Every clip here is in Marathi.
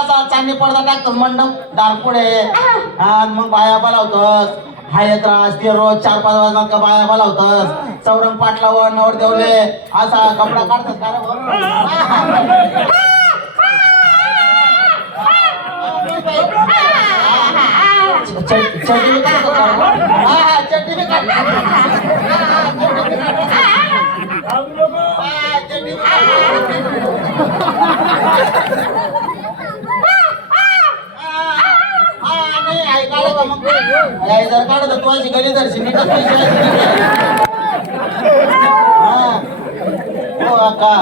असा चांदी पडदा टाकतो मंडप दार पुढे आणि मग बाया बोलावतोस हाय त्रास ते रोज 4-5 वाजता का बाया बोलावतोस चौरंग पाटलावर नवर देवले असा कपडा काढतात का रे चटणी काढतो का चटणी जर काढत तू अशी गली दर्शन हो अक्का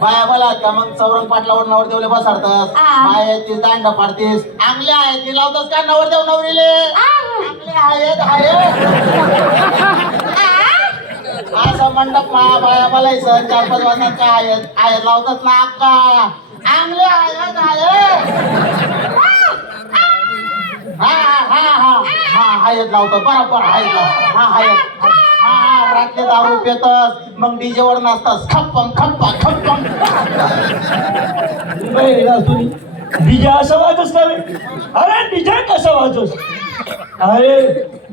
बाया बोला का मग चौरंग पाटलावर नवरदेवले बसाडतास बाया ती दांड पाडतीस आंगले आहेत ती लावतास का नवरदेव नवरीले आंगले आहेत असं मंडप बाया बोलायचं 4-5 वाजता काय आहेत लावतात ना अक्का आंगले आहेत आहेत लावतात बरोबर आहेत रात्री दारू पेतस मग डीजे वर नाचतास खप्पम खप्पा खप्पम डीजे असा वाजस का अरे डीजे कसा वाजस अरे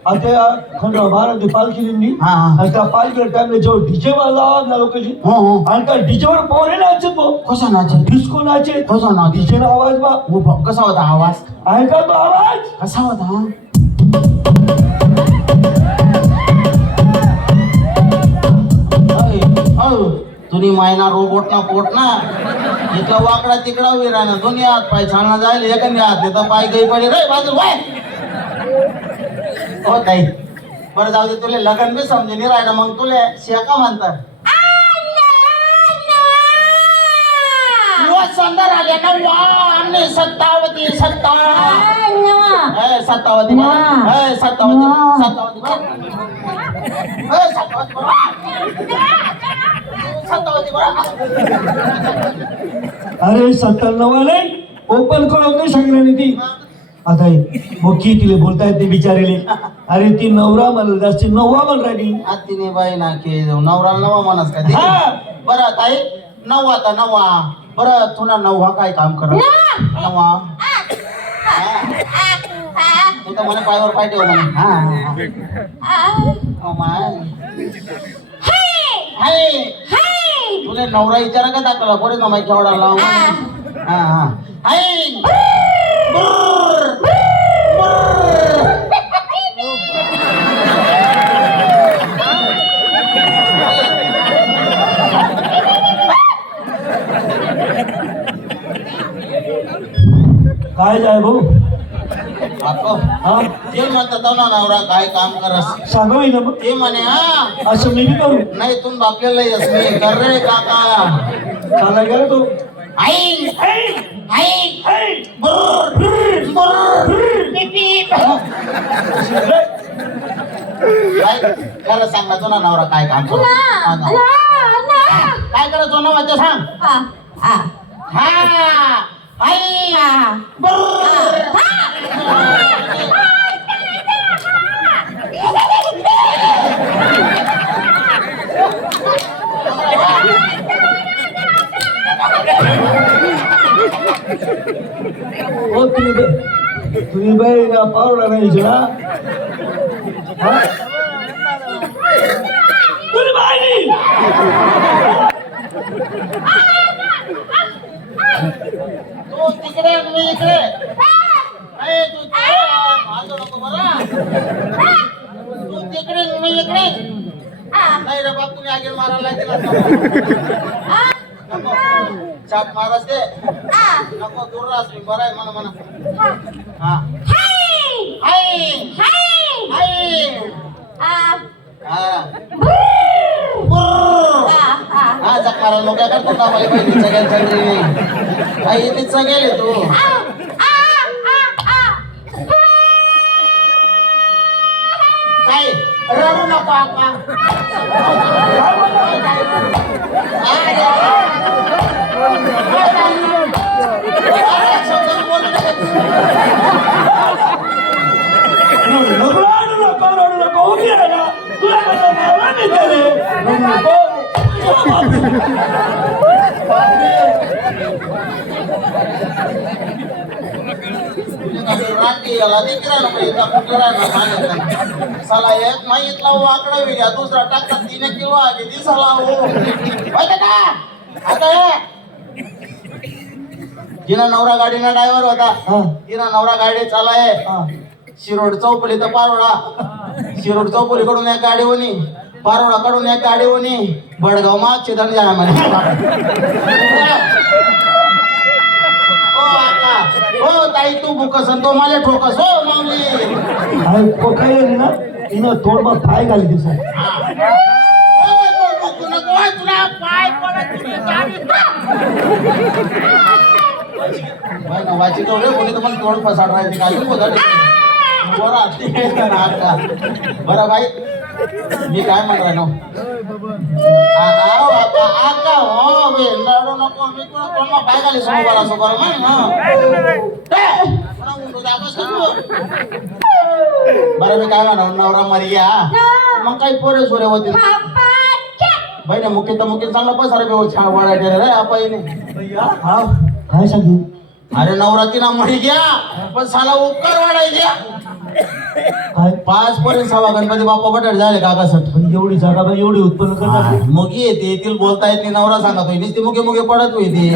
आता खंड महाराज पालखी दिली आणि त्या पालखीला टाइमला जेव्हा डीजे वाजला लोकांची आणि त्या डीजे वर पोरे नाचत कसा नाचे डिस्को नाचे कसा ना डीजे आवाज बा कसा होता आवाज ऐका तो आवाज कसा होता तुम्ही मायना रोबोट ना पोट ना इथं वाकडा तिकडा विरा ना दोन्ही हात पाय छालना जाईल एखादी हात येतं पाय गई पडे रे बाजू बाय हो ताई बरं जाऊ दे तुले लगन बी समजे नाही राहिलं मग तुले शेका म्हणतात संदर आले ना वा सत्तावती सत्तावती सत्तावती अरे 97 नाही ओपन करून सांगणार ती आता मोठी तिला बोलता येते बिचारेले अरे ती नवरा म्हणल जास्त नववा म्हण राहिली तिने बाई ना की नवरा नवा म्हणस का बरं ताई नववा तर नववा बरं तुला नववा काय काम कर नववा तू तर म्हणे पायावर पाय ठेव म्हणे तुला नवरा विचारा का दाखवला कोणी ना माहिती केवढा लाव काय जाय भाऊ ते म्हणतात ना नवरा काय काम करस सांगावी ना मग ते म्हणे असं मी करू नाही तुम्ही बापलेला यस मी कर रे काका चाला गेला तो आई त्याला सांग ना तुला नवरा काय काम करतो काय करायचो ना माझ्या सांग तुम्ही बाई ना पावडा नाही ना तू तिकडे मी इकडे नको बरं तू तिकडे मी इकडे नाही रे बाप तुम्ही आगे मारायला नको चाट मारस दे नको दूर राहस मी बरं आहे म्हणा हा हा जकारा लोक करतो ना बाई बाई सगळ्या चंद्री आई तिचा गेले तू काय रडू नको आका साला एक माहितला वाकडा वेगळा दुसरा टाकतात 3 किलो आगे दिसाला हो माहिती का आता जिना नवरा गाडीना ड्रायव्हर होता तिना नवरा गाडी चालाय शिरोड चौपली तर पारोडा शिरोड चौपली कडून एक गाडी होणी पारोडा कडून एक गाडी होणी बडगाव मागचे दण जाय म्हणे हो ताई तू बुकस तो मला ठोकस हो माऊली काय ना तिनं तोड मग पाय घाली दिसा वाची तो रे कोणी तर पण तोड पसाड राहायची काय बरं बाई मी काय म्हणणार नो नको मी तुला कोण काय घाली समोर असं बरं मी काय म्हणा नवरा मरी घ्या मग काही पोरे सोरे होते बाई ना मुख्य तर मुख्य चांगला पसारा बेव छान वाढायचे रे आपण काय सांगू अरे नवरात्रीना मरी घ्या पण साला उपकार वाढायच्या 5 पर्यंत सवा गणपती बाप्पा बटाट झाले काकासाठी एवढी जागा बाई एवढी उत्पन्न करतात मग येते येतील बोलता येत नाही नवरा सांगत होई नुसती मुखे मुखे पडत होती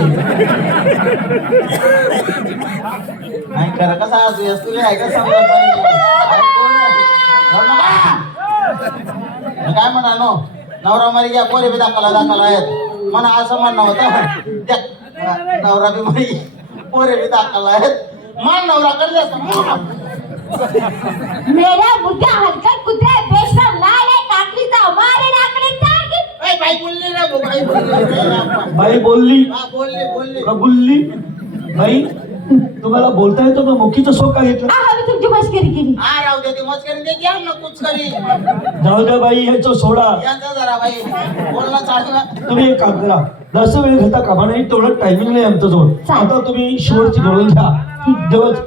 नाही खरं कसा असू तुला आहे का समजत काय म्हणा नो नवरा मरी घ्या पोरे बी दाखला आहेत म्हणा असं म्हणणं होतं त्या नवरा बी मरी पोरे बी दाखला आहेत मान नवरा करले असतं मेरा बुड्ढा हलकट कुत्रा बेशरम लाल है काकरीचा हमारे नाकरे ताक ए बाई बोलली रे भाऊ बाई बोलली बाई बोलली हा बोलली का बोलली बाई तुम्हाला बोलता येतो का मुखीचं शोक का घेतलं आम्ही तुमची मस्करी केली हा राहू दे ती मस्करी दे द्या ना कुछ करी जाऊ द्या बाई ह्याचं सोडा यांचा जरा बाई बोलणं चाललं तुम्ही एक काम करा जास्त वेळ घेता कामा नाही तेवढं टायमिंग नाही आमच्या जवळ आता तुम्ही शेवटची घडून घ्या देवाच